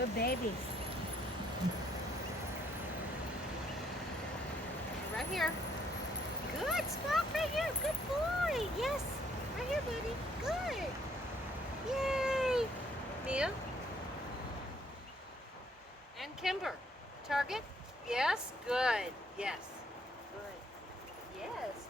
Good babies. Right here. Good, Spock, right here. Good boy. Yes. Right here, buddy. Good. Yay. Mia. And Kimber. Target. Yes. Good. Yes. Good. Yes.